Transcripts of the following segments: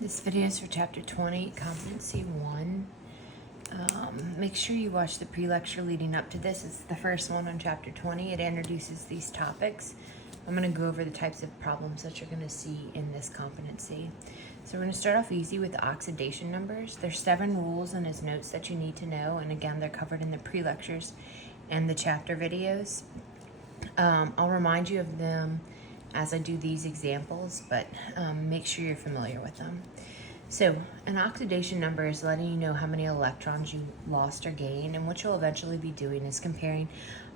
This video is for Chapter 20, Competency 1. Make sure you watch the pre-lecture leading up to this. It's the first one on Chapter 20. It introduces these topics. I'm going to go over the types of problems that you're going to see in this competency. So we're going to start off easy with oxidation numbers. There's 7 rules in his notes that you need to know, and again, they're covered in the pre-lectures and the chapter videos. I'll remind you of them as I do these examples, but make sure you're familiar with them. So an oxidation number is letting you know how many electrons you lost or gained, and what you'll eventually be doing is comparing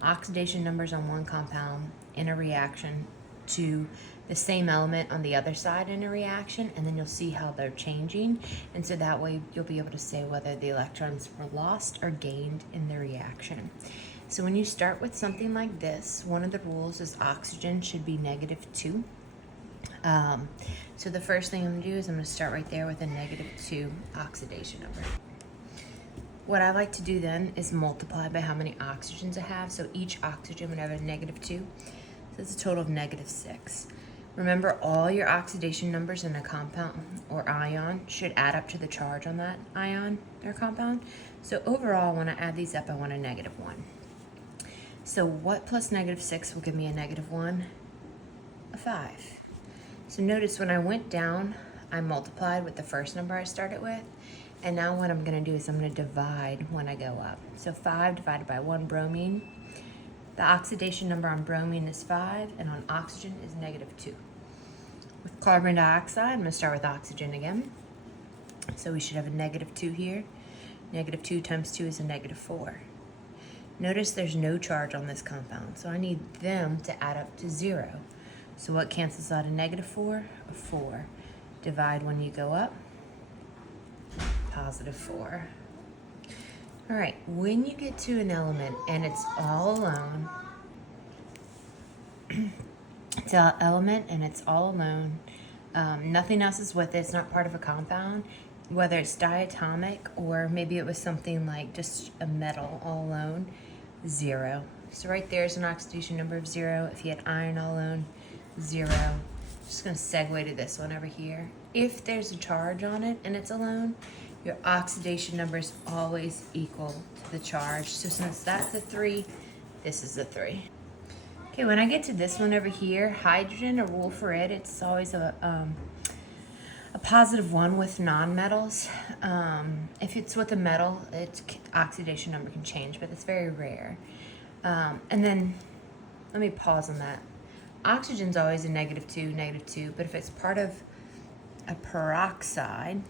oxidation numbers on one compound in a reaction to the same element on the other side in a reaction, and then you'll see how they're changing, and so that way you'll be able to say whether the electrons were lost or gained in the reaction. So when you start with something like this, one of the rules is oxygen should be -2. So the first thing I'm going to do is I'm going to start right there with a -2 oxidation number. What I like to do then is multiply by how many oxygens I have. So each oxygen would have a -2. So it's a total of -6. Remember, all your oxidation numbers in a compound or ion should add up to the charge on that ion or compound. So overall, when I add these up, I want a -1. So what plus -6 will give me a -1? A 5. So notice when I went down, I multiplied with the first number I started with. And now what I'm going to do is I'm going to divide when I go up. So 5 divided by 1 bromine. The oxidation number on bromine is 5, and on oxygen is -2. With carbon dioxide, I'm going to start with oxygen again. So we should have a -2 here. -2 times 2 is a -4. Notice there's no charge on this compound, so I need them to add up to 0. So what cancels out a -4? A 4. Divide when you go up, +4. All right, when you get to an element and it's all alone, it's an element and it's all alone, nothing else is with it, it's not part of a compound, whether it's diatomic or maybe it was something like just a metal all alone, 0. So right there's an oxidation number of 0. If you had iron all alone, 0. Just going to segue to this one over here. If there's a charge on it and it's alone, your oxidation number is always equal to the charge. So since that's a 3, this is a 3. Okay, when I get to this one over here, hydrogen, a rule for it, it's always a +1 with non-metals. If it's with a metal, its oxidation number can change, but it's very rare. And then, let me pause on that. Oxygen's always a -2, but if it's part of a peroxide,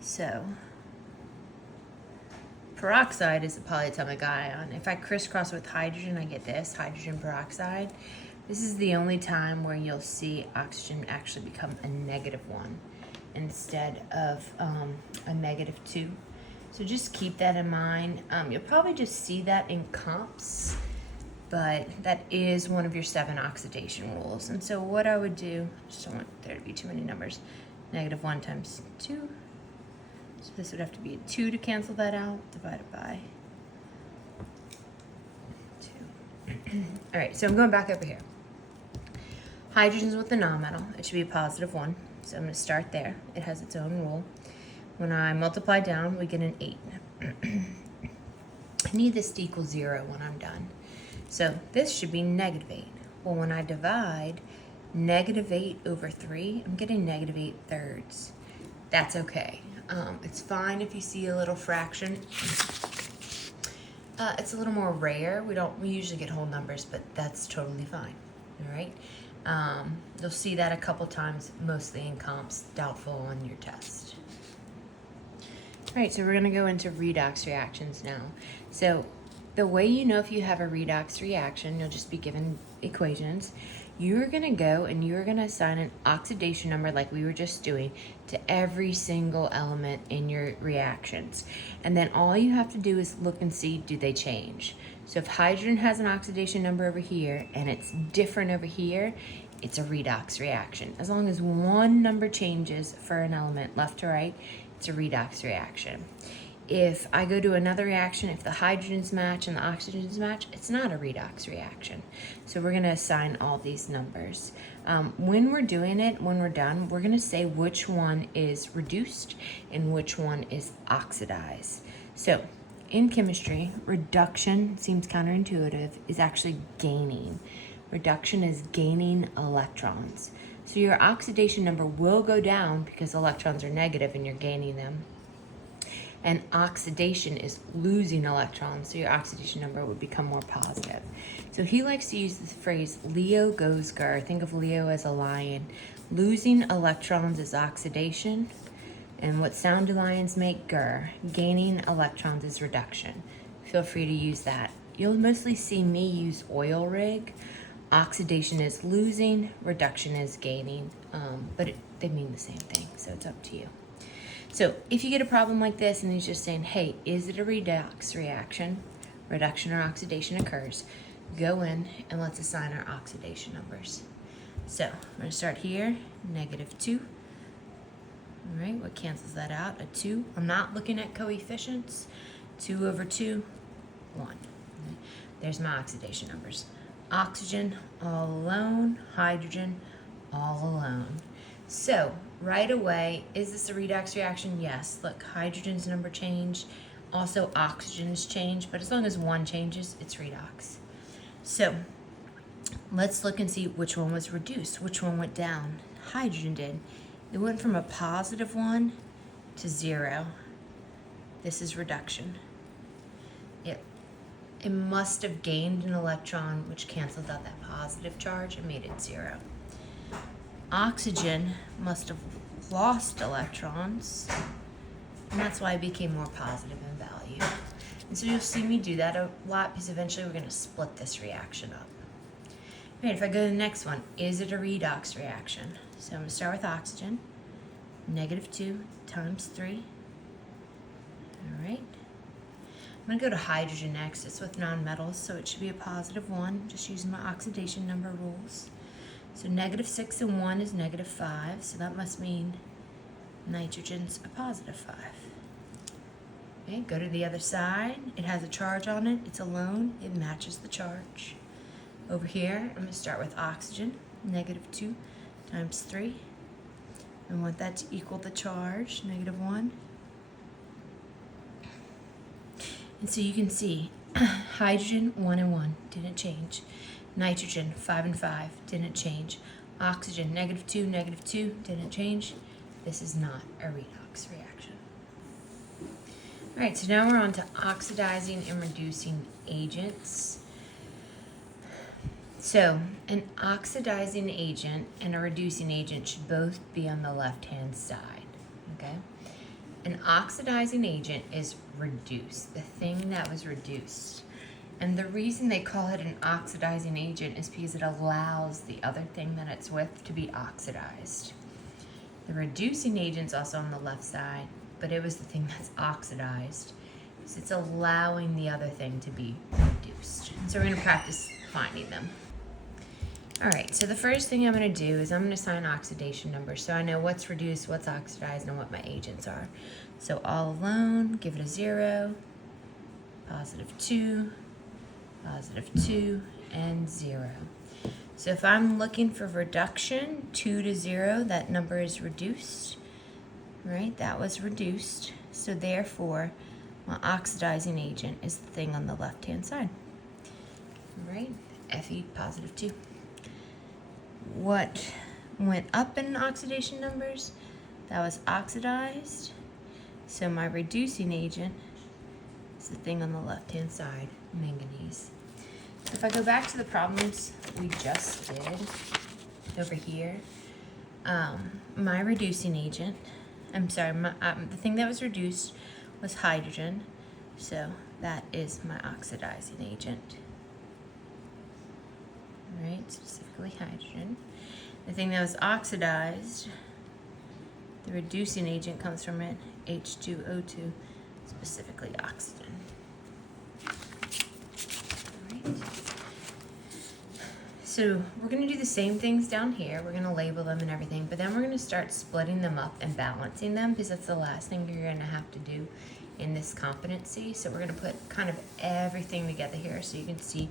so peroxide is a polyatomic ion. If I crisscross with hydrogen, I get this, hydrogen peroxide. This is the only time where you'll see oxygen actually become a -1 instead of a -2. So just keep that in mind. You'll probably just see that in comps, but that is one of your 7 oxidation rules. And so what I would do, just don't want there to be too many numbers, -1 times 2. So this would have to be a 2 to cancel that out, divided by 2. All right, so I'm going back over here. Hydrogen's with the non-metal. It should be a +1. So I'm going to start there. It has its own rule. When I multiply down, we get an 8. I need this to equal 0 when I'm done. So this should be -8. Well, when I divide -8 over 3, I'm getting -8 thirds. That's okay. It's fine if you see a little fraction. It's a little more rare. We usually get whole numbers, but that's totally fine. All right. You'll see that a couple times, mostly in comps, doubtful on your test. All right, so we're going to go into redox reactions now. So the way you know if you have a redox reaction, you'll just be given equations. You're going to go and you're going to assign an oxidation number like we were just doing to every single element in your reactions. And then all you have to do is look and see, do they change? So if hydrogen has an oxidation number over here and it's different over here, it's a redox reaction. As long as one number changes for an element left to right, it's a redox reaction. If I go to another reaction, if the hydrogens match and the oxygens match, it's not a redox reaction. So we're going to assign all these numbers. When we're doing it, when we're done, we're going to say which one is reduced and which one is oxidized. So in chemistry, reduction seems counterintuitive, is actually gaining. Reduction is gaining electrons. So your oxidation number will go down because electrons are negative and you're gaining them. And oxidation is losing electrons, so your oxidation number would become more positive. So he likes to use the phrase Leo goes Gur. Think of Leo as a lion. Losing electrons is oxidation, and what sound do lions make? Gur. Gaining electrons is reduction. Feel free to use that. You'll mostly see me use oil rig. Oxidation is losing, reduction is gaining, but they mean the same thing, so it's up to you. So if you get a problem like this and he's just saying, hey, is it a redox reaction? Reduction or oxidation occurs. Go in and let's assign our oxidation numbers. So I'm going to start here, -2. All right, what cancels that out? A 2. I'm not looking at coefficients. 2 over 2, 1. Okay. There's my oxidation numbers. Oxygen all alone, hydrogen all alone. So right away, is this a redox reaction? Yes. Look, hydrogen's number changed. Also, oxygen's changed, but as long as one changes, it's redox. So let's look and see which one was reduced. Which one went down? Hydrogen did. It went from a +1 to 0. This is reduction. It must have gained an electron, which canceled out that positive charge and made it 0. Oxygen must have lost electrons, and that's why it became more positive in value. And so you'll see me do that a lot because eventually we're going to split this reaction up. All right, if I go to the next one, is it a redox reaction? So I'm going to start with oxygen, -2 times 3. All right. I'm going to go to hydrogen next. It's with nonmetals, so it should be a +1, just using my oxidation number rules. So -6 and 1 is -5, so that must mean nitrogen's a +5. Okay, go to the other side. It has a charge on it. It's alone. It matches the charge. Over here, I'm going to start with oxygen, -2 times 3. I want that to equal the charge, -1. And so you can see hydrogen 1 and 1 didn't change. Nitrogen 5 and 5 didn't change. Oxygen -2, -2 didn't change. This is not a redox reaction. All right, so now we're on to oxidizing and reducing agents. So an oxidizing agent and a reducing agent should both be on the left-hand side, okay? An oxidizing agent is reduced, the thing that was reduced. And the reason they call it an oxidizing agent is because it allows the other thing that it's with to be oxidized. The reducing agent's also on the left side, but it was the thing that's oxidized. So it's allowing the other thing to be reduced. So we're going to practice finding them. All right, so the first thing I'm going to do is I'm going to assign oxidation numbers so I know what's reduced, what's oxidized, and what my agents are. So all alone, give it a 0, +2, +2, and 0. So if I'm looking for reduction, 2 to 0, that number is reduced, right? That was reduced. So therefore, my oxidizing agent is the thing on the left-hand side, all right? Fe +2. What went up in oxidation numbers? That was oxidized. So my reducing agent is the thing on the left-hand side, manganese. So if I go back to the problems we just did over here, my reducing agent, the thing that was reduced was hydrogen. So that is my oxidizing agent. Right, specifically hydrogen. The thing that was oxidized, the reducing agent comes from it, H2O2, specifically oxygen. All right. So we're going to do the same things down here. We're going to label them and everything, but then we're going to start splitting them up and balancing them because that's the last thing you're going to have to do in this competency. So we're going to put kind of everything together here so you can see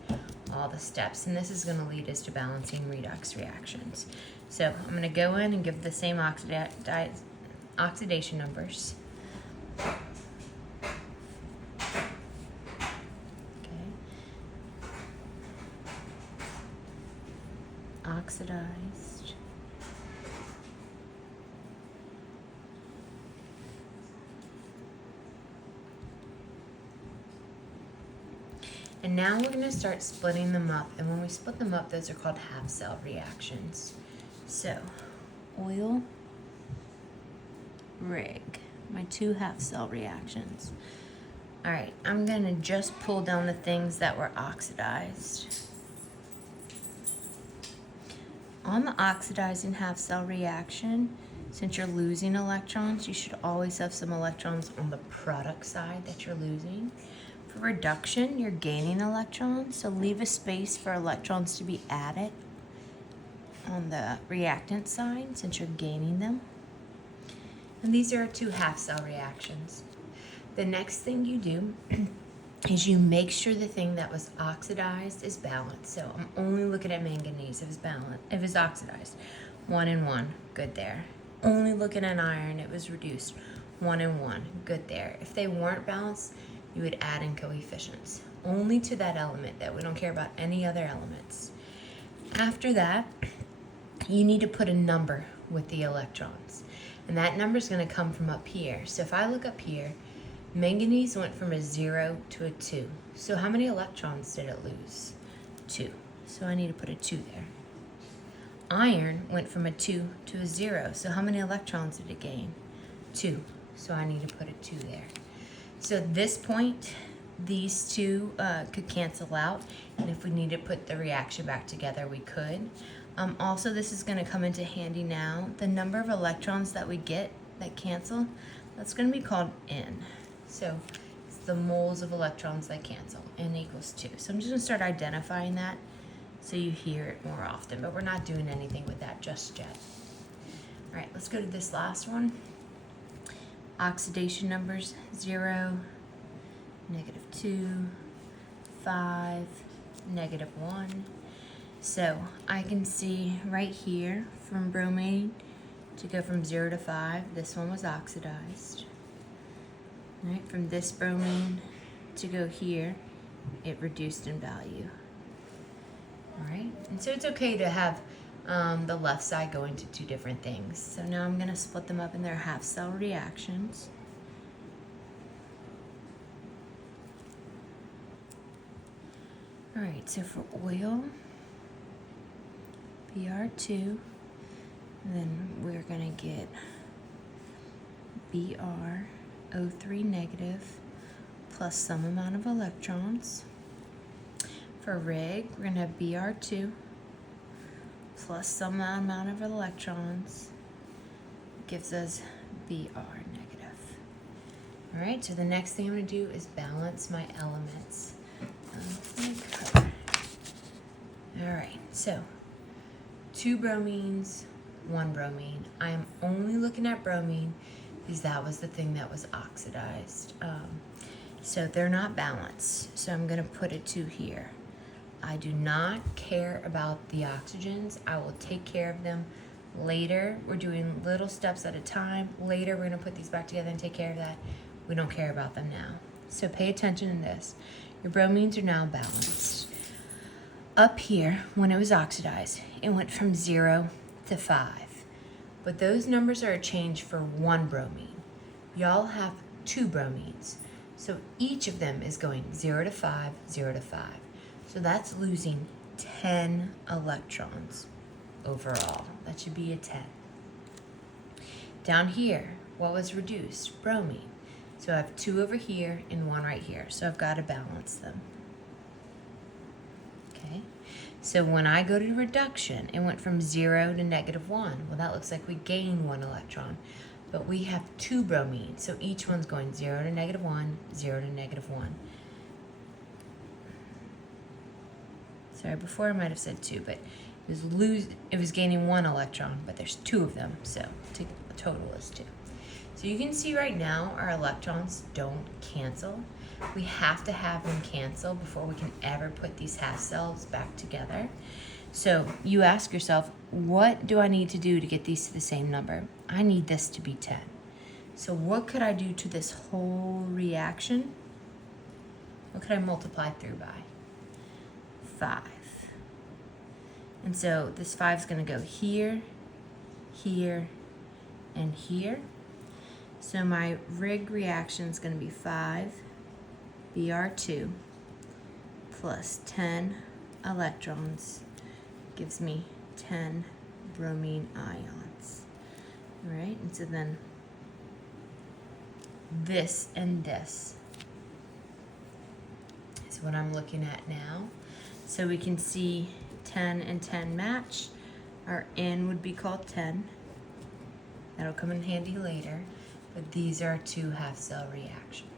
all the steps. And this is going to lead us to balancing redox reactions. So I'm going to go in and give the same oxidation numbers. Oxidized, and now we're going to start splitting them up, and when we split them up, those are called half cell reactions. So oil, rig, my 2 half cell reactions. All right, I'm going to just pull down the things that were oxidized. On the oxidizing half cell reaction, since you're losing electrons, you should always have some electrons on the product side that you're losing. For reduction, you're gaining electrons, so leave a space for electrons to be added on the reactant side since you're gaining them. And these are 2 half cell reactions. The next thing you do is you make sure the thing that was oxidized is balanced. So I'm only looking at manganese if it's balanced, if it's oxidized. 1 and 1, good there. Only looking at iron, it was reduced. 1 and 1, good there. If they weren't balanced, you would add in coefficients. Only to that element, that we don't care about any other elements. After that, you need to put a number with the electrons. And that number is going to come from up here. So if I look up here, manganese went from a 0 to a 2. So how many electrons did it lose? 2. So I need to put a 2 there. Iron went from a 2 to a 0. So how many electrons did it gain? 2. So I need to put a 2 there. So at this point, these two could cancel out. And if we need to put the reaction back together, we could. Also, this is going to come into handy now. The number of electrons that we get that cancel, that's going to be called N. So it's the moles of electrons that cancel. N equals 2. So I'm just going to start identifying that so you hear it more often. But we're not doing anything with that just yet. All right, let's go to this last one. Oxidation numbers: 0, -2, 5, -1. So I can see right here from bromine to go from 0 to 5, this one was oxidized. Right, from this bromine to go here, it reduced in value. All right, and so it's okay to have the left side go into 2 different things. So now I'm going to split them up in their half cell reactions. All right, so for oil, Br2, then we're going to get Br03 negative plus some amount of electrons. For rig, we're going to have Br2 plus some amount of electrons, gives us Br negative. All right, so the next thing I'm going to do is balance my elements. All right, so 2 bromines, 1 bromine. I am only looking at bromine because that was the thing that was oxidized. So they're not balanced. So I'm going to put a 2 here. I do not care about the oxygens. I will take care of them later. We're doing little steps at a time. Later, we're going to put these back together and take care of that. We don't care about them now. So pay attention to this. Your bromines are now balanced. Up here, when it was oxidized, it went from 0 to 5. But those numbers are a change for 1 bromine. Y'all have 2 bromines. So each of them is going 0 to 5, 0 to 5. So that's losing 10 electrons overall. That should be a 10. Down here, what was reduced? Bromine. So I have 2 over here and 1 right here. So I've got to balance them. Okay. So when I go to reduction, it went from 0 to -1. Well, that looks like we gained 1 electron. But we have 2 bromines. So each one's going 0 to -1, 0 to -1. Sorry, before I might have said 2, but it was gaining 1 electron, but there's 2 of them, so the total is 2. So you can see right now our electrons don't cancel. We have to have them cancel before we can ever put these half cells back together. So you ask yourself, what do I need to do to get these to the same number? I need this to be 10. So what could I do to this whole reaction? What could I multiply through by? 5. And so this 5 is going to go here, here, and here. So my Rig reaction is going to be 5 Br2 plus 10 electrons gives me 10 bromine ions. All right, and so then this and this is what I'm looking at now. So we can see 10 and 10 match. Our N would be called 10. That'll come in handy later. But these are two half cell reactions.